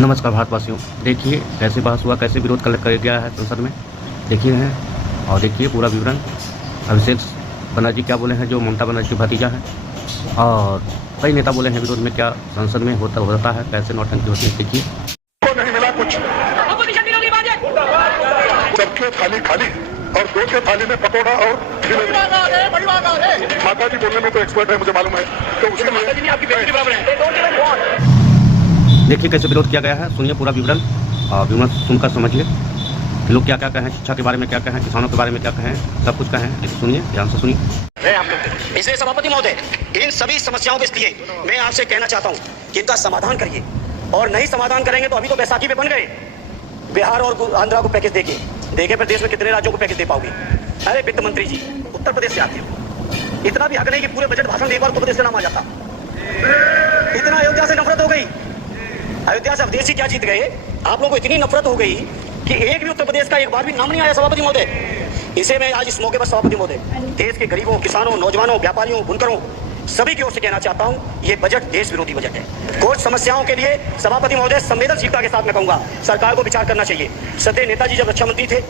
नमस्कार भारतवासियों, देखिए कैसे बहस हुआ, कैसे विरोध कर गया है संसद में, देखिए हैं। और देखिए पूरा विवरण। अभिषेक बनर्जी क्या बोले हैं, जो ममता बनर्जी का भतीजा है, और कई नेता बोले हैं विरोध में क्या संसद में होता है, कैसे नौटंकी होती है। देखिए नहीं मिला कुछ, सबके थाली खाली और दो के थाली में पकौड़ा और माता जी बोलने में तो एक्सपर्ट है, मुझे मालूम है। तो उसी देखिए कैसे विरोध किया गया है, सुनिए पूरा विवरण। और विवरण सुनकर समझिए कि लोग क्या क्या कहें, शिक्षा के बारे में क्या कहें, किसानों के बारे में क्या कहें, सब कुछ कहें, लेकिन सुनिए, ध्यान से सुनिए। इसलिए सभापति महोदय, इन सभी समस्याओं के लिए मैं आपसे कहना चाहता हूं कि इनका समाधान करिए, और नहीं समाधान करेंगे तो अभी तो बैसाखी पे बन गए, बिहार और आंध्रा को पैकेज देके प्रदेश में कितने राज्यों को पैकेज दे पाओगे? अरे वित्त मंत्री जी, उत्तर प्रदेश से आते हो, इतना भी हक नहीं कि पूरे बजट भाषण में एक बार उत्तर प्रदेश का नाम आ जाता। इतना अयोध्या से नफरत हो गई, अयोध्या से अवधेश जी क्या जीत गए, आप लोगों को इतनी नफरत हो गई कि एक भी उत्तर प्रदेश का एक बार भी नाम नहीं आया सभापति महोदय। इसे मैं आज इस मौके पर सभापति महोदय देश के गरीबों, किसानों, नौजवानों, व्यापारियों, बुनकरों सभी की ओर से कहना चाहता हूं, ये बजट देश विरोधी बजट है। कुछ समस्याओं के लिए सभापति महोदय संवेदनशीलता के साथ मैं कहूंगा सरकार को विचार करना चाहिए। सत्य नेताजी जब रक्षा मंत्री थे,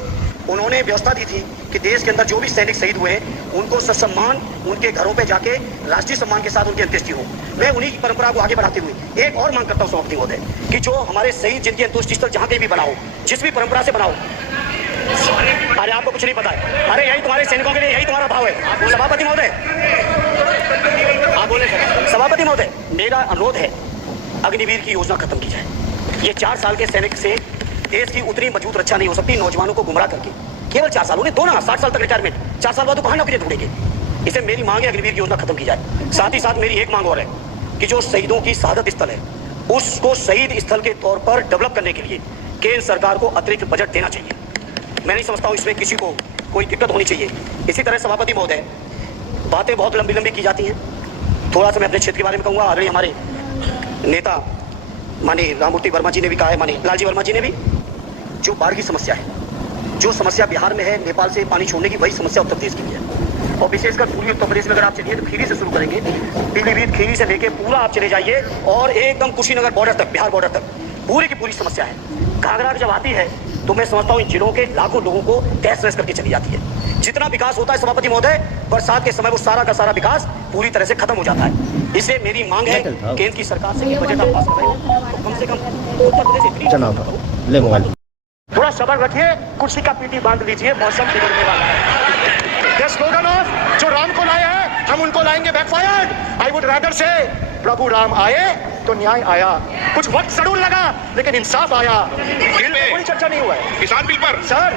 उन्होंने व्यवस्था दी थी कि देश के अंदर जो भी सैनिक शहीद हुए उनको ससम्मान उनके घरों पे जाके राष्ट्रीय सम्मान के साथ उनकी अंत्येष्टि हो। मैं उन्हीं की परंपरा को आगे बढ़ाते हुए एक और मांग करता हूं सभापति महोदय कि जो हमारे शहीद जिनकी अंत्येष्टि स्थल जहां कहीं भी बनाओ, जिस भी परंपरा से बनाओ। अरे आपको कुछ नहीं पता है, अरे यही तुम्हारे सैनिकों के लिए यही तुम्हारा भाव है। सभापति महोदय, सभापति महोदय, मेरा अनुरोध है अग्निवीर की योजना खत्म की जाए। ये 4 साल के सैनिक से देश की उतनी मजबूत रक्षा नहीं हो सकती, नौजवानों को गुमराह करके। केवल 4 साल, उन्हें दो ना 60 साल तक रिटायरमेंट, 4 साल बाद कहां नौकरी ढूंढेंगे। इसे मेरी मांग है अग्निवीर की योजना खत्म की जाए। साथ ही साथ मेरी एक मांग और है कि जो शहीदों की शहादत स्थल है उसको शहीद स्थल के तौर पर डेवलप करने के लिए केंद्र सरकार को अतिरिक्त बजट देना चाहिए। मैं नहीं समझता हूं इसमें किसी को कोई दिक्कत होनी चाहिए। इसी तरह सभापति महोदय, बातें बहुत लंबी लंबी की जाती हैं, थोड़ा सा मैं अपने क्षेत्र के बारे में कहूंगा। आदरणीय हमारे नेता माननीय राममूर्ति वर्मा जी ने भी कहा है, माननीय लालजी वर्मा जी ने भी, जो बाढ़ की समस्या है, जो समस्या बिहार में है, नेपाल से पानी छोड़ने की, वही समस्या उत्तर प्रदेश की भी है। और विशेषकर पूरी उत्तर प्रदेश में अगर आप चलिए तो खीरी से शुरू करेंगे, पीलीभीत खीरी से लेके पूरा आप चले जाइए और एकदम कुशीनगर बॉर्डर तक, बिहार बॉर्डर तक पूरी की पूरी समस्या है। घाघरा जब आती है तो मैं समझता हूँ इन जिलों के लाखों लोगों को तहस नहस करके चली जाती है। जितना विकास होता है सभापति महोदय, बरसात के समय वो सारा का सारा विकास पूरी तरह से खत्म हो जाता है। इसलिए मेरी मांग है केंद्र की सरकार से कि बजट आप पास कर रहे हो तो कम से कम उत्तर प्रदेश ले मोबाइल थोड़ा सब्र रखिए, कुर्सी का पीटी बांध लीजिए, मौसम बिगड़ने वाला है। ये स्लोगन ऑफ जो राम को लाए हैं हम उनको लाएंगे बैकफायर्ड। आई वुड रादर से प्रभु राम आए तो न्याय आया। कुछ वक्त जरूर लगा लेकिन इंसाफ आया। बिल पे कोई चर्चा नहीं हुआ है। किसान बिल पर सर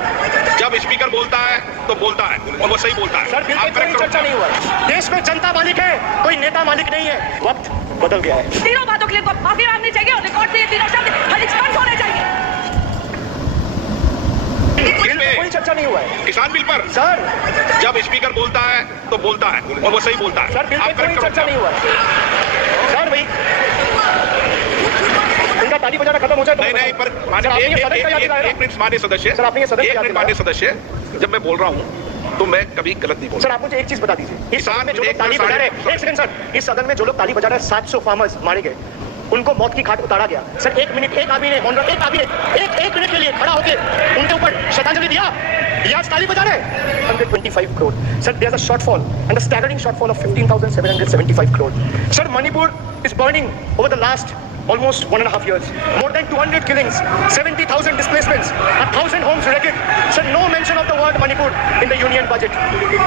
जब स्पीकर बोलता है तो बोलता है और वो सही बोलता है। सर बिल पे कोई चर्चा नहीं हुआ है। देश में जनता मालिक है, कोई नेता मालिक नहीं है। वक्त बदल गया है। तीनों बातों के लिए माफी मांगनी चाहिए और रिकॉर्ड से ये तीनों शब्द हरिस्पष्ट होने चाहिए। बिल पे कोई चर्चा नहीं हुआ है। किसान बिल पर सर जब स्पीकर बोलता है तो बोलता है और वो सही बोलता है। सर बिल पे कोई चर्चा नहीं हुआ है। सर भाई इनका ताली बजाना खत्म हो जाए तो नहीं पर एक मिनट माननीय सदस्य, सर आपने एक मिनट माननीय सदस्य, जब मैं बोल रहा हूँ तो मैं कभी गलत नहीं बोल। सर आप मुझे एक चीज बता दीजिए, इस सदन में जो लोग ताली बजा रहे हैं, एक सेकंड सर, इस सदन में जो लोग ताली बजा रहे हैं 700 फार्मर्स मारे गए, उनको मौत की घाट उतारा गया। सर एक मिनट, एक आदमी ने एक मिनट के लिए खड़ा होकर उनके ऊपर श्रद्धांजलि दिया, आज ताली बजा रहे 125 crore. Sir, there's a shortfall and a staggering shortfall of 15,775 crore. Sir, Manipur is burning over the last almost 1.5 years. More than 200 killings, 70,000 displacements, 1,000 homes wrecked. Sir, no mention of the word Manipur in the union budget.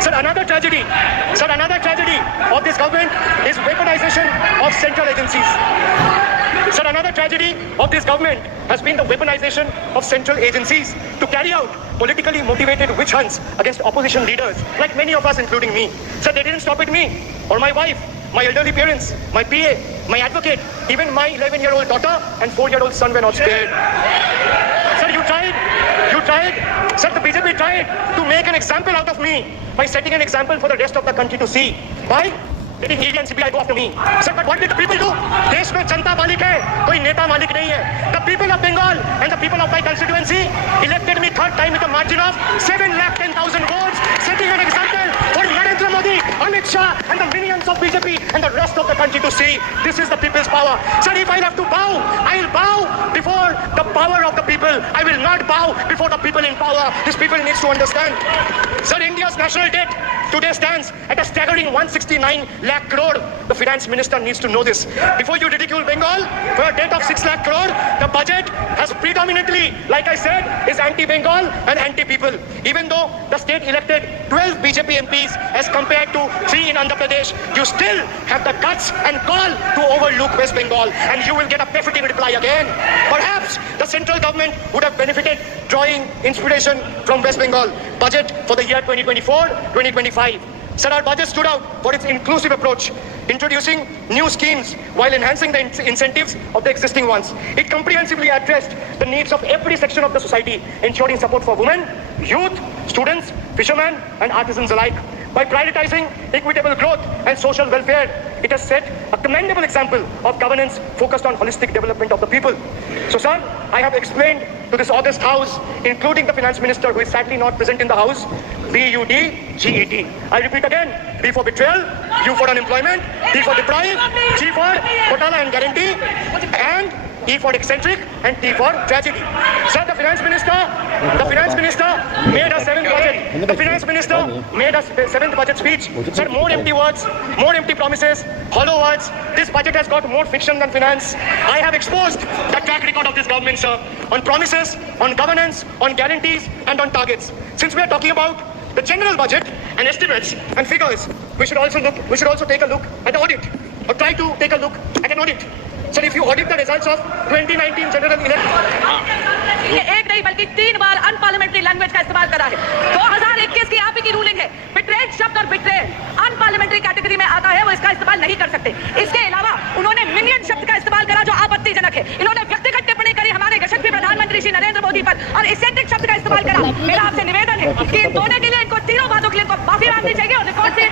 Sir, another tragedy of this government is weaponization of central agencies. Sir, another tragedy of this government has been the weaponization of central agencies to carry out politically motivated witch hunts against opposition leaders, like many of us, including me. Sir, they didn't stop at me or my wife, my elderly parents, my PA, my advocate, even my 11-year-old daughter and 4-year-old son were not spared. Sir, you tried. Sir, the BJP tried to make an example out of me by setting an example for the rest of the country to see. Why? Letting ED and CBI go after me. Sir, but what did the people do? देश में जनता मालिक है, कोई नेता मालिक नहीं है. The people of Bengal and the people of my constituency elected me 3rd time with a margin of 7,10,000 votes, setting an example for Narendra Modi, Amit Shah and the minions of BJP and the rest of the country to see. This is the people's power. Sir, if I have to bow, I'll bow before the power of the people. I will not bow before the people in power. This people needs to understand. Sir, India's national debt today stands at a staggering 169 lakh crore. The finance minister needs to know this. Before you ridicule Bengal for a debt of 6 lakh crore, the budget has predominantly, like I said, is anti-Bengal and anti-people. Even though the state elected 12 BJP MPs as compared to 3 in Andhra Pradesh, you still have the guts and gall to overlook West Bengal, and you will get a befitting reply again. Perhaps the central government would have benefited drawing inspiration from West Bengal budget for the year 2024-2025. Sir, our budget stood out for its inclusive approach, introducing new schemes while enhancing the incentives of the existing ones. It comprehensively addressed the needs of every section of the society, ensuring support for women, youth, students, fishermen, and artisans alike. By prioritizing equitable growth and social welfare, it has set a commendable example of governance focused on holistic development of the people. So, sir, I have explained to this august house, including the finance minister who is sadly not present in the house, BUDGET. I repeat again, B for betrayal, U for unemployment, D for deprive, G for Ghotala and guarantee, and E for eccentric, and T for tragedy. Sir, the finance minister made a seventh budget. The finance minister made a seventh budget speech. Sir, more empty words, more empty promises, hollow words. This budget has got more fiction than finance. I have exposed the track record of this government, sir, on promises, on governance, on guarantees, and on targets. Since we are talking about the general budget and estimates and figures, we should also take a look at the audit, or try to take a look at an audit. Sir, if you audit the results of 2019 general election, ये एक नहीं बल्कि 3 बार unparliamentary language का इस्तेमाल करा है। 2021 की आप ही की रूलिंग है, बिट्रेड शब्द और बिट्रेड अनपार्लियामेंट्री कैटेगरी में आता है, वो इसका इस्तेमाल नहीं कर सकते। इसके अलावा उन्होंने मिनियन शब्द का इस्तेमाल करा जो आपत्तिजनक है। इन्होंने व्यक्तिगत टिप्पणी करी हमारे यशस्वी प्रधानमंत्री श्री नरेंद्र मोदी पर और इसेंट्रिक शब्द का इस्तेमाल करा। मेरा आपसे निवेदन है कि इन दोनों के लिए, इनको तीनों बातों के लिए इनको माफी मांगनी चाहिए और रिकॉर्ड से